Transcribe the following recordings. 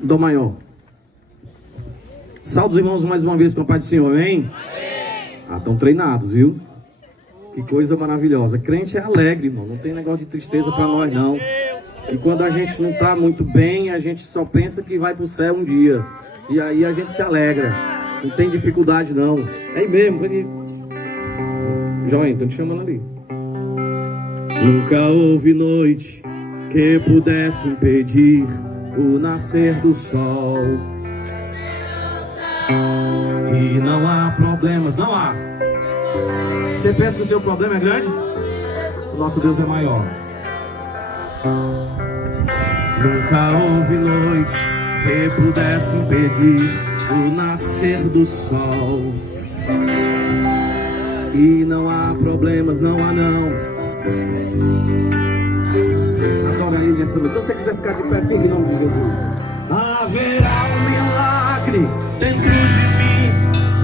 Dó maior. Salve os irmãos mais uma vez com a paz do Senhor, amém? Ah, estão treinados, viu? Que coisa maravilhosa. Crente é alegre, irmão. Não tem negócio de tristeza para nós, não. E quando a gente não está muito bem, a gente só pensa que vai para o céu um dia. E aí a gente se alegra. Não tem dificuldade, não. É aí mesmo. Joinha, estão te chamando ali. Nunca houve noite que pudesse impedir o nascer do sol. E não há problemas, não há. Você pensa que o seu problema é grande? O nosso Deus é maior. Nunca houve noite que pudesse impedir o nascer do sol. E não há problemas, não há não. Adora ele nessa noite. Se você quiser ficar de pé, fique em nome de Jesus. Haverá um milagre dentro de mim.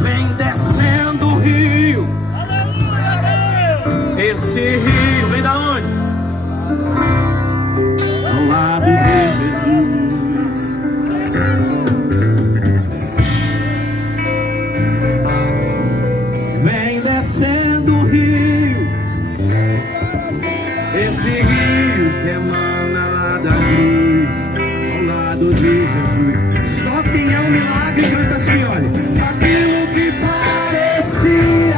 Vem descendo o rio. Esse rio vem da onde? Ao lado de Jesus. Vem descendo o rio. Esse rio que emana lá da cruz, ao lado de Jesus. Só quem é um milagre canta assim, olha. Aquilo que parecia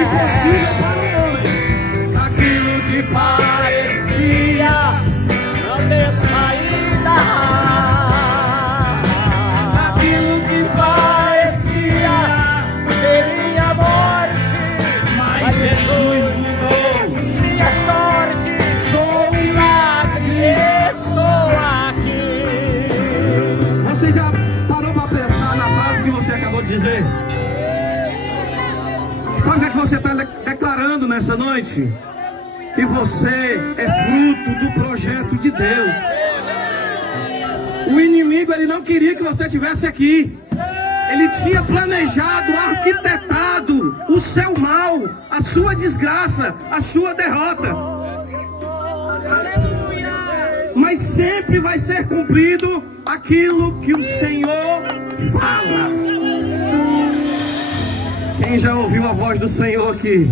impossível para o homem. Aquilo que parecia não ter saída. Aquilo que parecia Seria morte, mas Jesus mudou. minha sorte, Sou um milagre, estou aqui. Você já parou para pensar na frase que você acabou de dizer? Sabe o que é que você está declarando nessa noite? Que você é fruto do projeto de Deus. O inimigo, ele não queria que você estivesse aqui. Ele tinha planejado, arquitetado o seu mal, a sua desgraça, a sua derrota. Mas sempre vai ser cumprido aquilo que o Senhor fala. Quem já ouviu a voz do Senhor aqui?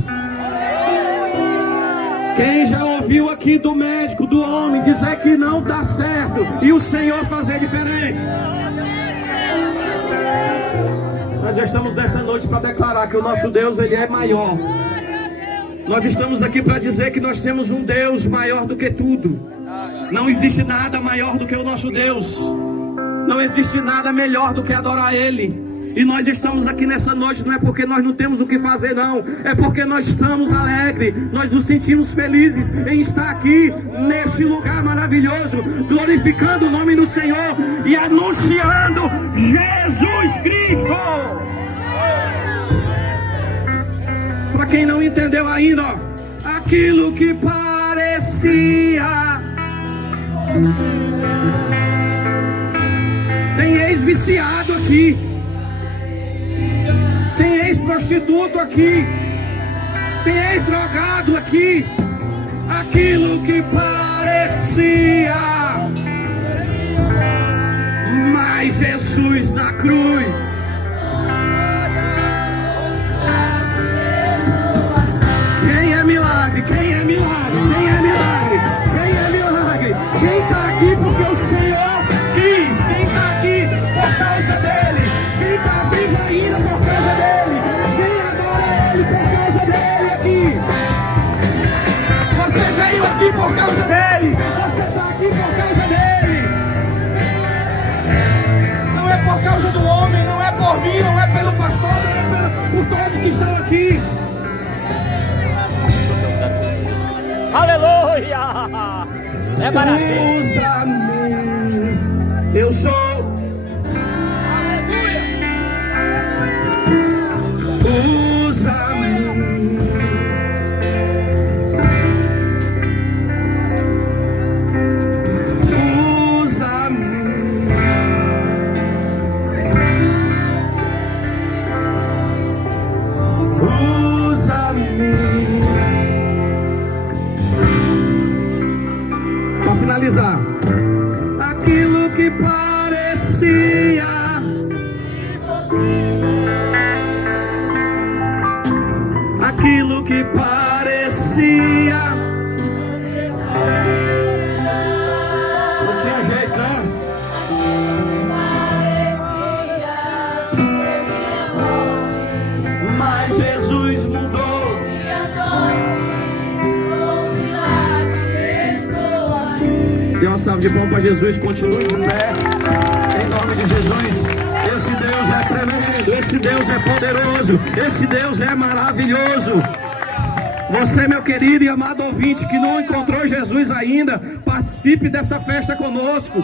Quem já ouviu aqui do médico, do homem, dizer que não dá certo e o Senhor fazer diferente? Nós já estamos nessa noite para declarar que o nosso Deus, ele é maior. Nós estamos aqui para dizer que nós temos um Deus maior do que tudo. Não existe nada maior do que o nosso Deus. Não existe nada melhor do que adorar Ele. E nós estamos aqui nessa noite não é porque nós não temos o que fazer, não. É porque nós estamos alegres. Nós nos sentimos felizes em estar aqui nesse lugar maravilhoso, glorificando o nome do Senhor e anunciando Jesus Cristo. Para quem não entendeu ainda, ó, aquilo que parecia. Tem ex-viciado aqui. Tem ex-prostituto aqui. Tem ex-drogado aqui. Aquilo que parecia. Mas Jesus na cruz. Quem é milagre? Quem é milagre? Quem é milagre? Quem é milagre? Quem está aqui porque o Senhor quis? Quem está aqui por causa dele? Quem está vivo ainda por causa dele? Quem adora ele por causa dele aqui? Você veio aqui por causa dele. Você está aqui por causa dele. Não é por causa do homem, não é por mim, não é pelo pastor, não é por todos que estão aqui. Aleluia! É maravilha! Usa-me, eu sou. Aleluia! Usa-me, finalizar. Aquilo que parecia, aquilo que parecia, não tinha jeito, né? Mas Jesus mudou. Dê uma salva de palmas para Jesus, continue de pé, em nome de Jesus. Esse Deus é tremendo, esse Deus é poderoso, esse Deus é maravilhoso. Você, meu querido e amado ouvinte, que não encontrou Jesus ainda, participe dessa festa conosco.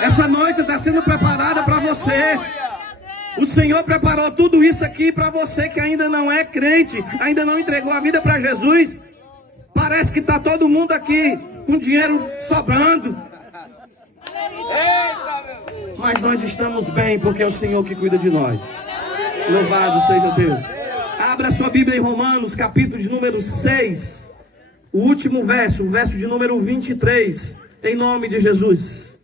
Essa noite está sendo preparada para você. O Senhor preparou tudo isso aqui para você que ainda não é crente, ainda não entregou a vida para Jesus. Parece que está todo mundo aqui com dinheiro sobrando, mas nós estamos bem porque é o Senhor que cuida de nós. Louvado seja Deus. Abra sua Bíblia em Romanos, capítulo de número 6, o último verso, o verso de número 23, em nome de Jesus.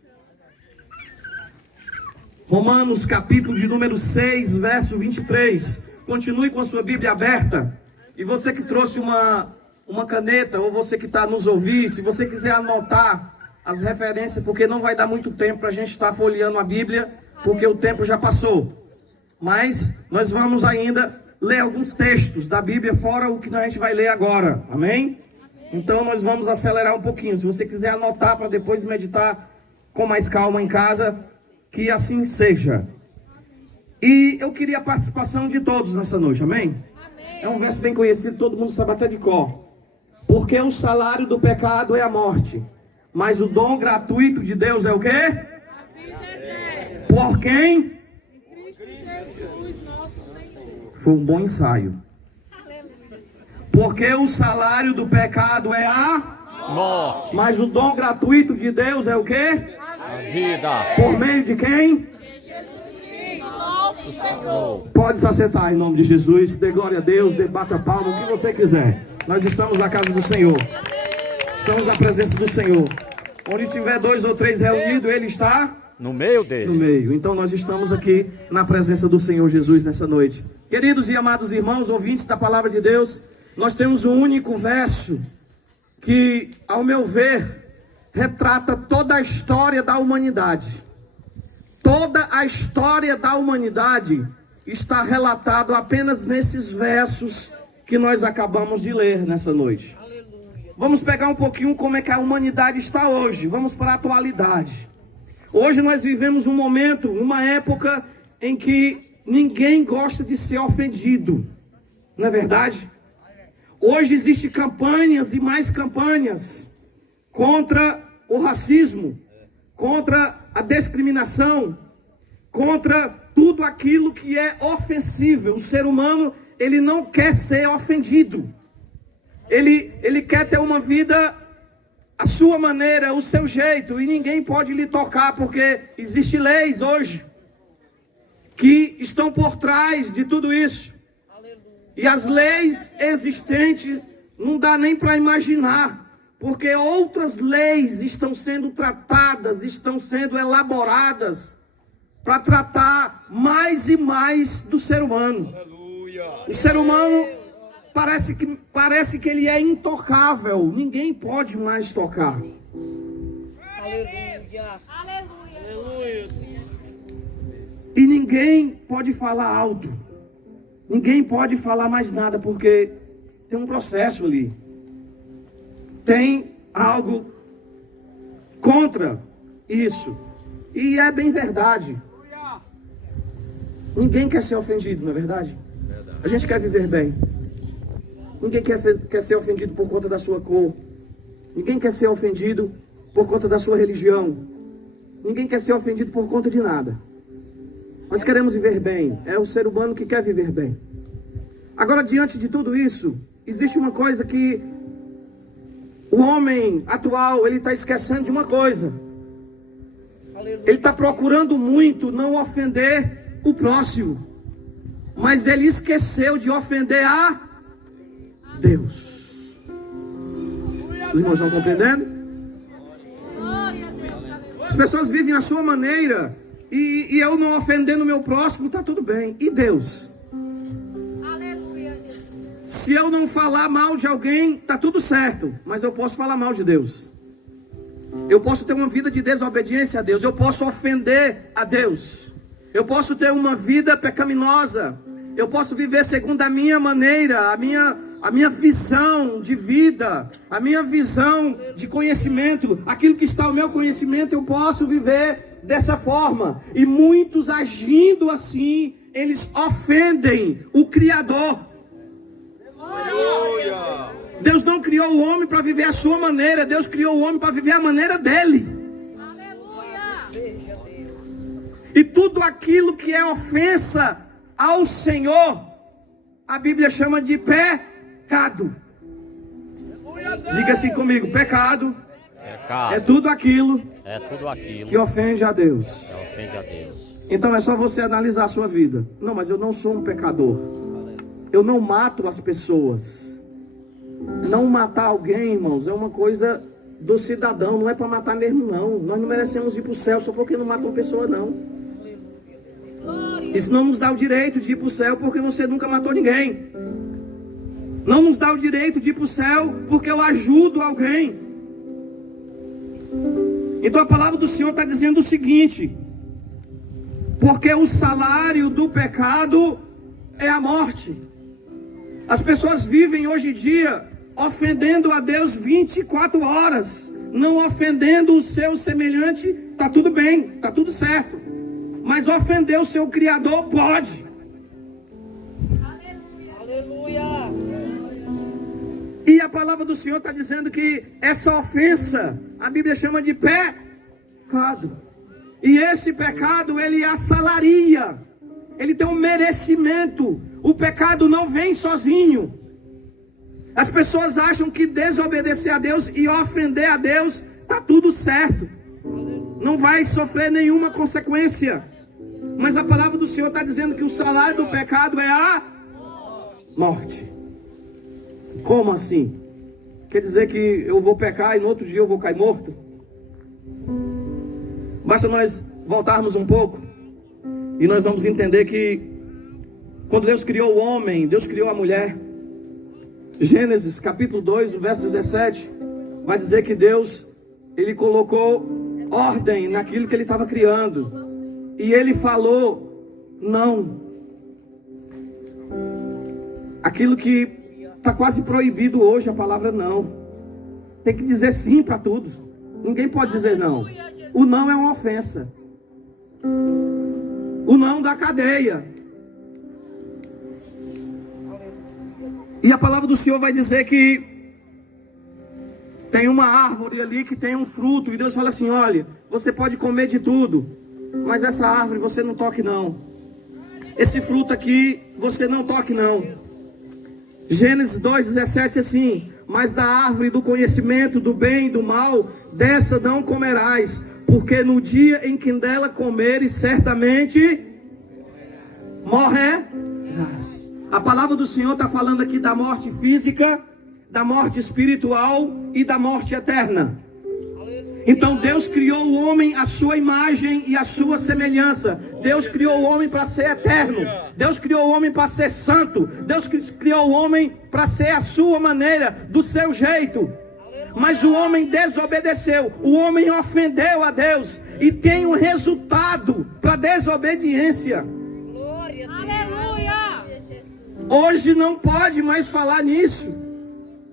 Romanos, capítulo de número 6, verso 23. Continue com a sua Bíblia aberta. E você que trouxe uma caneta, ou você que está nos ouvindo, se você quiser anotar as referências, porque não vai dar muito tempo para a gente estar folheando a Bíblia, porque o tempo já passou. Mas nós vamos ainda ler alguns textos da Bíblia, fora o que a gente vai ler agora, amém? Então nós vamos acelerar um pouquinho. Se você quiser anotar para depois meditar com mais calma em casa, que assim seja. E eu queria a participação de todos nessa noite, amém? É um verso bem conhecido, todo mundo sabe até de cor. Porque o salário do pecado é a morte, mas o dom gratuito de Deus é o quê? Por quem? Foi um bom ensaio. Porque o salário do pecado é a morte, mas o dom gratuito de Deus é o quê? a vida. Por meio de quem? Pode se assentar em nome de Jesus. Dê glória a Deus, dê bata palma, o que você quiser. Nós estamos na casa do Senhor. Estamos na presença do Senhor. Onde tiver 2 ou 3 reunidos, Ele está no meio dele. no meio. Então nós estamos aqui na presença do Senhor Jesus nessa noite. Queridos e amados irmãos, ouvintes da palavra de Deus, nós temos um único verso que, ao meu ver, retrata toda a história da humanidade. Toda a história da humanidade está relatada apenas nesses versos que nós acabamos de ler nessa noite. Vamos pegar um pouquinho como é que a humanidade está hoje. Vamos para a atualidade. Hoje nós vivemos um momento, uma época em que ninguém gosta de ser ofendido. Não é verdade? Hoje existem campanhas e mais campanhas contra o racismo, contra a discriminação, contra tudo aquilo que é ofensível. O ser humano, ele não quer ser ofendido. Ele quer ter uma vida a sua maneira, o seu jeito, e ninguém pode lhe tocar, porque existem leis hoje que estão por trás de tudo isso. E as leis existentes não dá nem para imaginar, porque outras leis estão sendo tratadas, estão sendo elaboradas para tratar mais e mais do ser humano. O ser humano parece que ele é intocável, ninguém pode mais tocar. Aleluia. E ninguém pode falar alto, ninguém pode falar mais nada, porque tem um processo ali, tem algo contra isso. E é bem verdade. Ninguém quer ser ofendido, não é verdade? A gente quer viver bem. Ninguém quer ser ofendido por conta da sua cor. Ninguém quer ser ofendido por conta da sua religião. Ninguém quer ser ofendido por conta de nada. Nós queremos viver bem. É o ser humano que quer viver bem. Agora, diante de tudo isso, existe uma coisa que o homem atual, ele está esquecendo de uma coisa. Ele está procurando muito não ofender o próximo, mas ele esqueceu de ofender a Deus. Os irmãos estão compreendendo? As pessoas vivem a sua maneira e eu não ofendendo o meu próximo, está tudo bem. E Deus? Aleluia, Jesus. Se eu não falar mal de alguém, está tudo certo. Mas eu posso falar mal de Deus. Eu posso ter uma vida de desobediência a Deus. Eu posso ofender a Deus. Eu posso ter uma vida pecaminosa. Eu posso viver segundo a minha maneira, a minha visão de vida, a minha visão de conhecimento. Aquilo que está ao meu conhecimento, eu posso viver dessa forma. E muitos agindo assim, eles ofendem o Criador. Deus não criou o homem para viver a sua maneira. Deus criou o homem para viver a maneira dele. Aleluia. E tudo aquilo que é ofensa ao Senhor, a Bíblia chama de pecado. Diga assim comigo: pecado é tudo aquilo que ofende a Deus. ofende a Deus. Então é só você analisar a sua vida. Não, mas eu não sou um pecador. Eu não mato as pessoas. Não matar alguém, irmãos, é uma coisa do cidadão. Não é para matar mesmo, não. Nós não merecemos ir para o céu só porque não mata uma pessoa, não. Isso não nos dá o direito de ir para o céu porque você nunca matou ninguém. Não nos dá o direito de ir para o céu porque eu ajudo alguém. Então a palavra do Senhor está dizendo o seguinte: porque o salário do pecado é a morte. As pessoas vivem hoje em dia ofendendo a Deus 24 horas, não ofendendo o seu semelhante. Está tudo bem, está tudo certo. Mas ofender o seu Criador pode. Aleluia. E a palavra do Senhor está dizendo que essa ofensa, a Bíblia chama de pecado. E esse pecado, ele assalaria. Ele tem um merecimento. O pecado não vem sozinho. As pessoas acham que desobedecer a Deus e ofender a Deus está tudo certo. Não vai sofrer nenhuma consequência. Mas a palavra do Senhor está dizendo que o salário do pecado é a morte. Como assim? Quer dizer que eu vou pecar e no outro dia eu vou cair morto? Basta nós voltarmos um pouco e nós vamos entender que quando Deus criou o homem, Deus criou a mulher. Gênesis capítulo 2, o verso 17, vai dizer que Deus, ele colocou ordem naquilo que ele estava criando. E ele falou não. Aquilo que está quase proibido hoje, a palavra não. Tem que dizer sim para tudo. Ninguém pode dizer não. O não é uma ofensa. O não dá cadeia. E a palavra do Senhor vai dizer que tem uma árvore ali que tem um fruto. E Deus fala assim: olha, você pode comer de tudo, mas essa árvore você não toque não. Esse fruto aqui você não toque não. Gênesis 2:17 assim: mas da árvore do conhecimento do bem e do mal, dessa não comerás, porque no dia em que dela comeres, certamente morrerás. A palavra do Senhor está falando aqui da morte física, da morte espiritual e da morte eterna. Então Deus criou o homem à sua imagem e à sua semelhança. Deus criou o homem para ser eterno. Deus criou o homem para ser santo. Deus criou o homem para ser a sua maneira, do seu jeito. Mas o homem desobedeceu. O homem ofendeu a Deus. E tem um resultado para a desobediência. Aleluia. Hoje não pode mais falar nisso.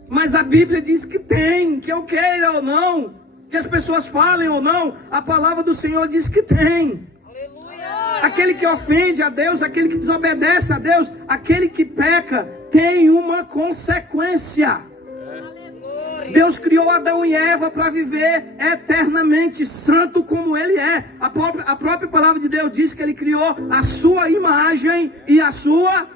Mas a Bíblia diz que tem, que eu queira ou não, que as pessoas falem ou não, a palavra do Senhor diz que tem. Aleluia. Aquele que ofende a Deus, aquele que desobedece a Deus, aquele que peca, tem uma consequência. Deus criou Adão e Eva para viver eternamente santo como ele é. A própria palavra de Deus diz que ele criou a sua imagem e a sua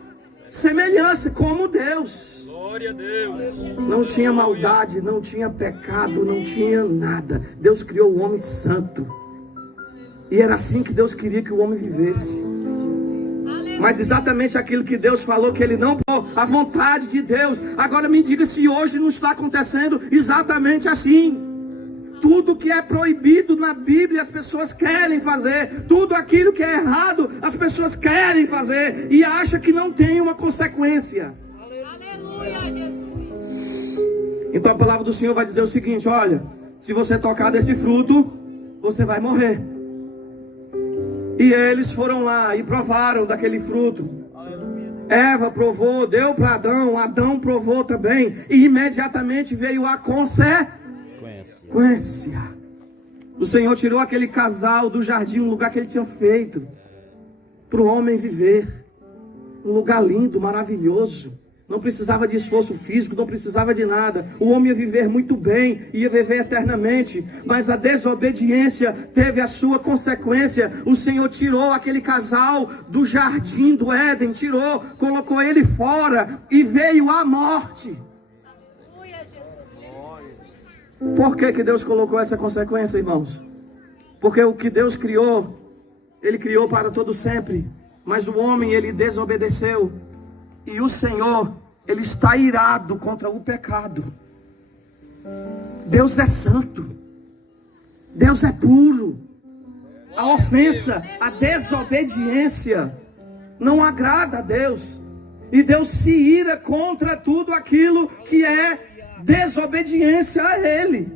semelhança como Deus. Glória a Deus. Não tinha maldade, não tinha pecado, não tinha nada. Deus criou o homem santo. E era assim que Deus queria que o homem vivesse. Mas exatamente aquilo que Deus falou que ele não pôs, a vontade de Deus. Agora me diga se hoje não está acontecendo exatamente assim. tudo que é proibido na Bíblia as pessoas querem fazer, tudo aquilo que é errado as pessoas querem fazer e acham que não tem uma consequência. Aleluia, Jesus. Então a palavra do Senhor vai dizer o seguinte: olha, se você tocar desse fruto, você vai morrer. E eles foram lá e provaram daquele fruto. Eva provou, deu para Adão, Adão provou também, e imediatamente veio a consequência. O Senhor tirou aquele casal do jardim, um lugar que ele tinha feito para o homem viver, um lugar lindo, maravilhoso. Não precisava de esforço físico, não precisava de nada. O homem ia viver muito bem, ia viver eternamente. Mas a desobediência teve a sua consequência. O Senhor tirou aquele casal do jardim do Éden, tirou, colocou ele fora e veio a morte. Aleluia, Jesus. Por que Deus colocou essa consequência, irmãos? Porque o que Deus criou, Ele criou para todo sempre. Mas o homem, ele desobedeceu. E o Senhor, Ele está irado contra o pecado. Deus é santo. Deus é puro. A ofensa, a desobediência não agrada a Deus. E Deus se ira contra tudo aquilo que é desobediência a Ele.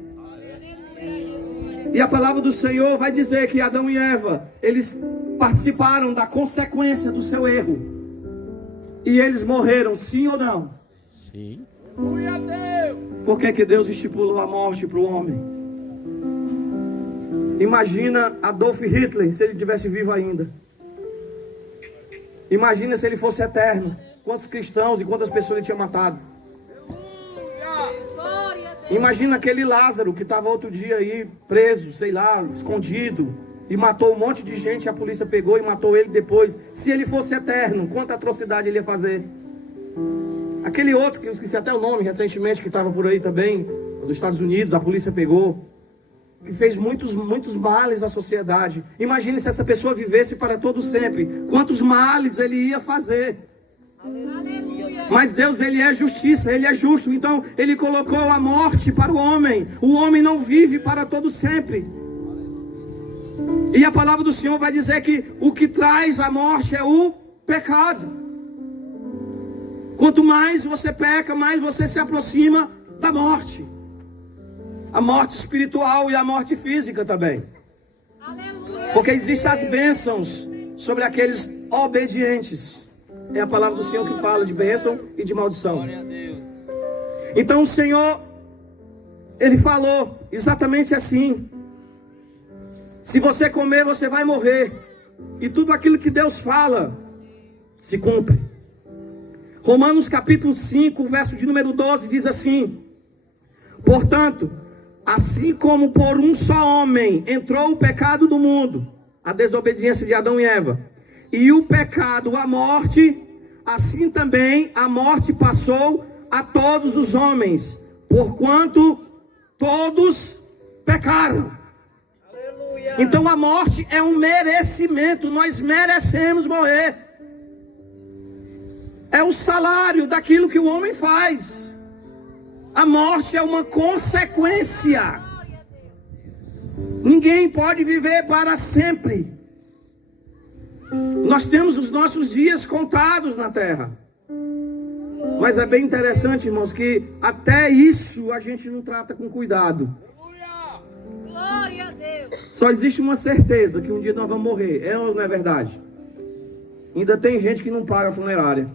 E a palavra do Senhor vai dizer que Adão e Eva, eles participaram da consequência do seu erro. E eles morreram, sim ou não? Sim. Por que Deus estipulou a morte para o homem? Imagina Adolf Hitler, se ele estivesse vivo ainda. Imagina se ele fosse eterno. Quantos cristãos e quantas pessoas ele tinha matado. Glória a Deus. Imagina aquele Lázaro que estava outro dia aí preso, sei lá, escondido. E matou um monte de gente, a polícia pegou e matou ele depois. Se ele fosse eterno, quanta atrocidade ele ia fazer? Aquele outro, que eu esqueci até o nome recentemente, que estava por aí também, dos Estados Unidos, a polícia pegou, que fez muitos males à sociedade. Imagine se essa pessoa vivesse para todo sempre, quantos males ele ia fazer. Aleluia. Mas Deus, Ele é justiça, Ele é justo. Então Ele colocou a morte para o homem. O homem não vive para todo sempre. E a palavra do Senhor vai dizer que o que traz a morte é o pecado. Quanto mais você peca, mais você se aproxima da morte. A morte espiritual e a morte física também. Aleluia. Porque existem as bênçãos sobre aqueles obedientes. É a palavra do Senhor que fala de bênção e de maldição. Glória a Deus. Então o Senhor, Ele falou exatamente assim: se você comer, você vai morrer. E tudo aquilo que Deus fala se cumpre. Romanos capítulo 5, verso de número 12 diz assim: portanto, assim como por um só homem entrou o pecado do mundo, a desobediência de Adão e Eva, e o pecado, a morte, assim também a morte passou a todos os homens, porquanto todos pecaram. Então a morte é um merecimento, nós merecemos morrer. É o salário daquilo que o homem faz. A morte é uma consequência. Ninguém pode viver para sempre. Nós temos os nossos dias contados na terra. Mas é bem interessante, irmãos, que até isso a gente não trata com cuidado. Glória a Deus. Só existe uma certeza, que um dia nós vamos morrer. É ou não é verdade? Ainda tem gente que não paga a funerária.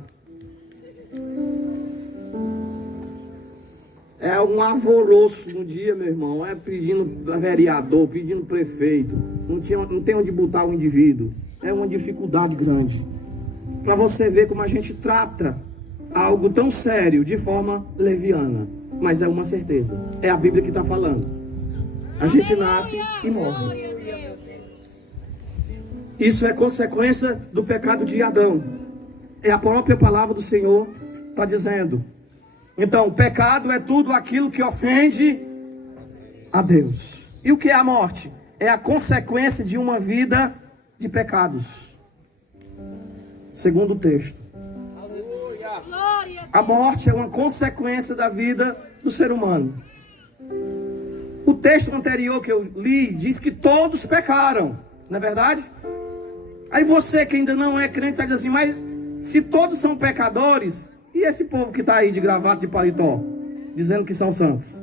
É um alvoroço no dia, meu irmão. É pedindo vereador, pedindo prefeito. Não tem onde botar o indivíduo. É uma dificuldade grande. Para você ver como a gente trata algo tão sério de forma leviana. Mas é uma certeza. É a Bíblia que está falando. A gente nasce e morre. Glória a Deus. Isso é consequência do pecado de Adão. É a própria palavra do Senhor está dizendo. Então, pecado é tudo aquilo que ofende a Deus. E o que é a morte? É a consequência de uma vida de pecados. Segundo o texto. Glória a A morte é uma consequência da vida do ser humano. O texto anterior que eu li diz que todos pecaram, não é verdade? Aí você que ainda não é crente está dizendo assim, mas se todos são pecadores, e esse povo que está aí de gravata e paletó, dizendo que são santos?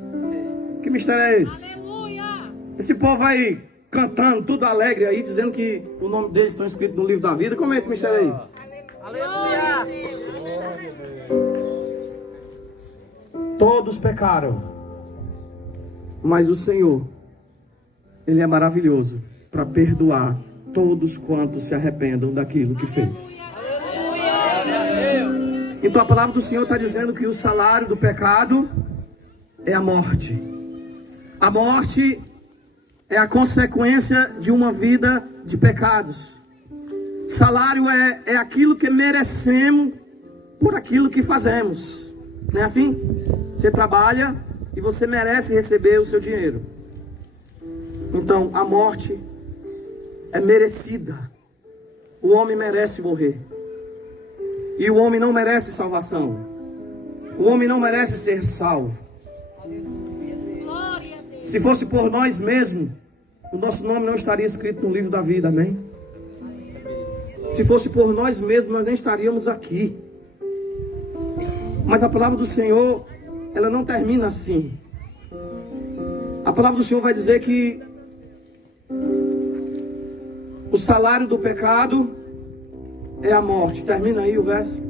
Que mistério é esse? Aleluia. Esse povo aí cantando, tudo alegre aí, dizendo que o nome deles estão escritos no livro da vida. Como é esse mistério aí? Aleluia. Todos pecaram, mas o Senhor, Ele é maravilhoso para perdoar todos quantos se arrependam daquilo que fez. Então a palavra do Senhor está dizendo que o salário do pecado é a morte. A morte é a consequência de uma vida de pecados. Salário é aquilo que merecemos por aquilo que fazemos. Não é assim? Você trabalha e você merece receber o seu dinheiro. Então a morte é merecida. O homem merece morrer. E o homem não merece salvação. O homem não merece ser salvo. Glória a Deus. Se fosse por nós mesmos, o nosso nome não estaria escrito no livro da vida, amém? Se fosse por nós mesmos, nós nem estaríamos aqui. Mas a palavra do Senhor, ela não termina assim. A palavra do Senhor vai dizer que o salário do pecado é a morte. Termina aí o verso.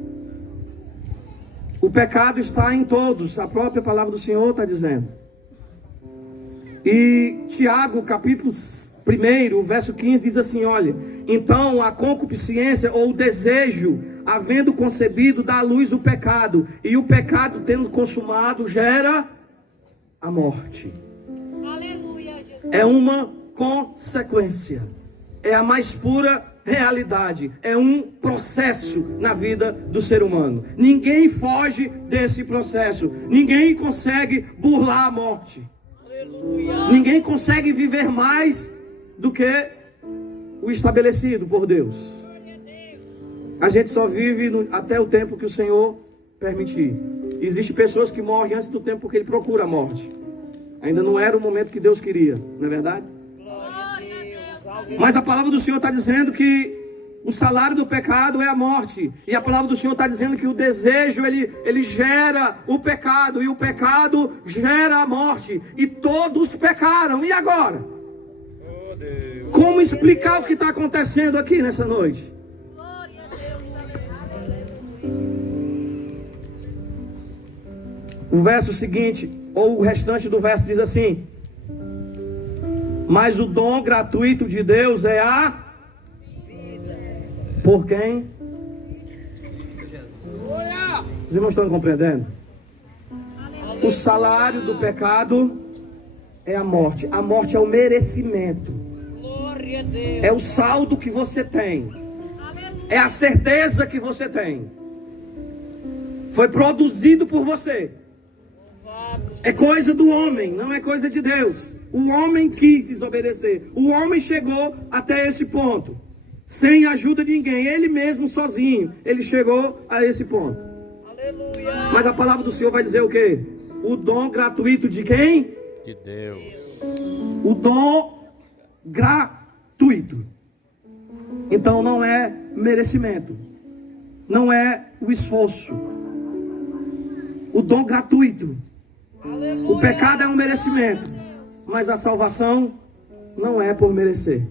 O pecado está em todos. A própria palavra do Senhor está dizendo. E Tiago, capítulo 1, o verso 15, diz assim, olha: então a concupiscência ou o desejo, havendo concebido, dá à luz o pecado. E o pecado, tendo consumado, gera a morte. Aleluia, Jesus. É uma consequência. É a mais pura realidade. É um processo na vida do ser humano. Ninguém foge desse processo. Ninguém consegue burlar a morte. Ninguém consegue viver mais do que o estabelecido por Deus. A gente só vive até o tempo que o Senhor permitir. Existem pessoas que morrem antes do tempo porque Ele procura a morte. Ainda não era o momento que Deus queria, não é verdade? Glória a Deus. Mas a palavra do Senhor está dizendo que o salário do pecado é a morte. E a palavra do Senhor está dizendo que o desejo, ele gera o pecado. E o pecado gera a morte. E todos pecaram. E agora? Como explicar o que está acontecendo aqui nessa noite? Glória a Deus. O verso seguinte, ou o restante do verso diz assim: mas o dom gratuito de Deus é a... Por quem? Os irmãos estão compreendendo? O salário do pecado é a morte. A morte é o merecimento. Glória a Deus. É o saldo que você tem. Aleluia. É a certeza que você tem. Foi produzido por você. É coisa do homem, não é coisa de Deus. O homem quis desobedecer. O homem chegou até esse ponto, sem a ajuda de ninguém. Ele mesmo, sozinho, ele chegou a esse ponto. Aleluia. Mas a palavra do Senhor vai dizer o quê? O dom gratuito de quem? De Deus. O dom gratuito. Então não é merecimento. Não é o esforço. O dom gratuito. O pecado é um merecimento. Mas a salvação não é por merecer.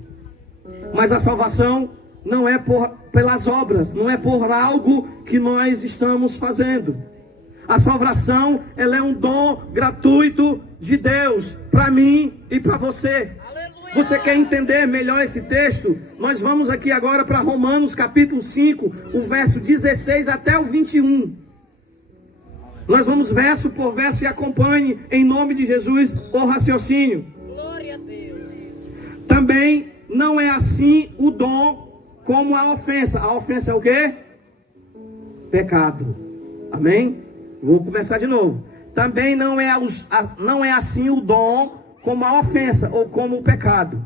Mas a salvação não é pelas obras. Não é por algo que nós estamos fazendo. A salvação, ela é um dom gratuito de Deus para mim e para você. Você quer entender melhor esse texto? Nós vamos aqui agora para Romanos capítulo 5, o verso 16 até o 21. Nós vamos verso por verso e acompanhe em nome de Jesus o raciocínio. Glória a Deus. Também não é assim o dom como a ofensa. A ofensa é o quê? Pecado. Amém? Vou começar de novo. Também não é assim o dom como a ofensa ou como o pecado,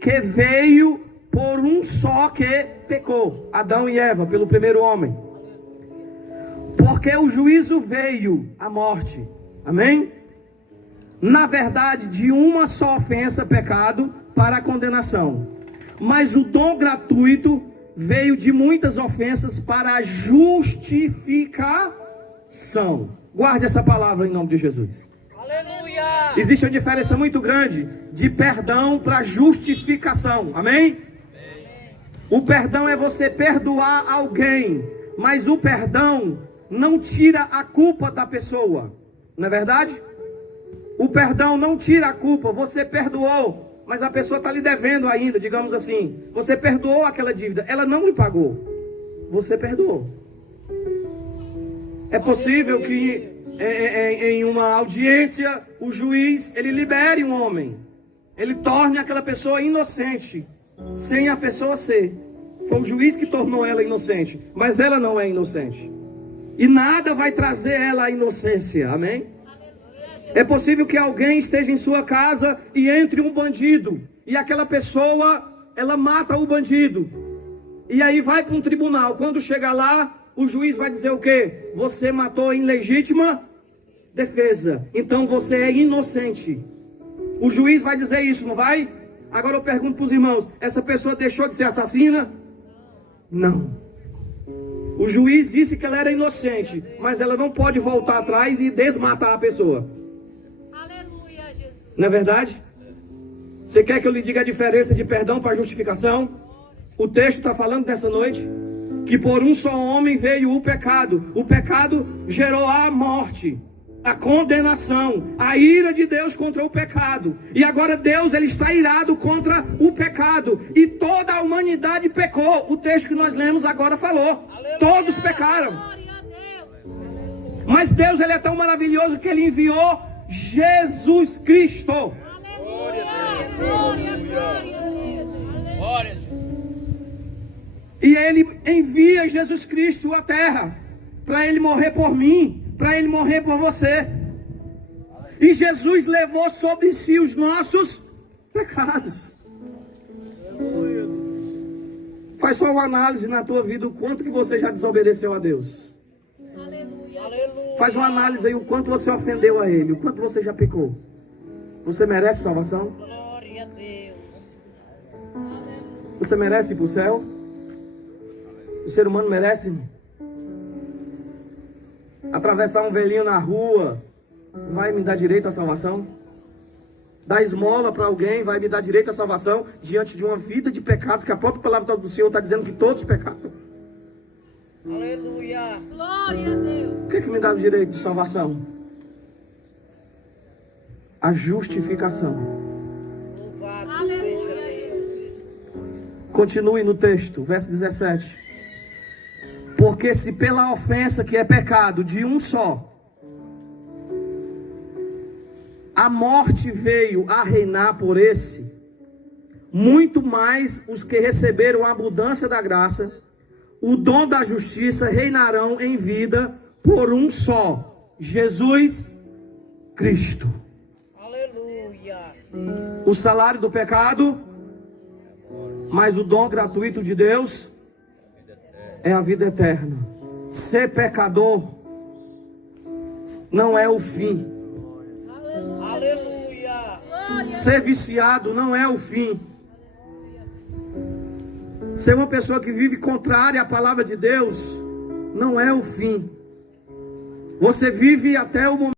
que veio por um só que pecou, Adão e Eva, pelo primeiro homem. Porque o juízo veio, a morte. Amém? Na verdade, de uma só ofensa, pecado, para a condenação. Mas o dom gratuito veio de muitas ofensas para a justificação. Guarde essa palavra em nome de Jesus. Aleluia. Existe uma diferença muito grande de perdão para justificação. Amém? O perdão é você perdoar alguém, mas o perdão não tira a culpa da pessoa. Não é verdade? O perdão não tira a culpa. Você perdoou, mas a pessoa está lhe devendo ainda, digamos assim. Você perdoou aquela dívida, ela não lhe pagou. Você perdoou. É possível que em uma audiência o juiz ele libere um homem, ele torne aquela pessoa inocente, sem a pessoa ser. Foi o juiz que tornou ela inocente, mas ela não é inocente. E nada vai trazer ela à inocência. Amém? É possível que alguém esteja em sua casa e entre um bandido, e aquela pessoa, ela mata o bandido, e aí vai para um tribunal. Quando chegar lá, o juiz vai dizer o quê? Você matou em legítima defesa, então você é inocente. O juiz vai dizer isso, não vai? Agora eu pergunto para os irmãos, essa pessoa deixou de ser assassina? Não. O juiz disse que ela era inocente, mas ela não pode voltar atrás e desmatar a pessoa. Não é verdade? Você quer que eu lhe diga a diferença de perdão para justificação? O texto está falando nessa noite que por um só homem veio o pecado. O pecado gerou a morte, a condenação, a ira de Deus contra o pecado. E agora Deus ele está irado contra o pecado. E toda a humanidade pecou. O texto que nós lemos agora falou. Todos pecaram. Mas Deus ele é tão maravilhoso que ele enviou Jesus Cristo. E ele envia Jesus Cristo à terra para ele morrer por mim, para ele morrer por você. E Jesus levou sobre si os nossos pecados. Faz só uma análise na tua vida o quanto que você já desobedeceu a Deus. Faz uma análise aí o quanto você ofendeu a Ele, o quanto você já pecou. Você merece salvação? Glória a Deus. Você merece ir para o céu? O ser humano merece? Atravessar um velhinho na rua vai me dar direito à salvação? Dar esmola para alguém vai me dar direito à salvação diante de uma vida de pecados que a própria palavra do Senhor está dizendo que todos pecaram? Aleluia. Glória a Deus. O que me dá o direito de salvação? A justificação. Louvado seja Deus. Continue no texto, verso 17. Porque se pela ofensa que é pecado de um só, a morte veio a reinar por esse, muito mais os que receberam a abundância da graça, o dom da justiça reinarão em vida por um só, Jesus Cristo. Aleluia. O salário do pecado, mas o dom gratuito de Deus é a vida eterna. Ser pecador não é o fim. Aleluia. Ser viciado não é o fim. Ser uma pessoa que vive contrária à palavra de Deus não é o fim. Você vive até o momento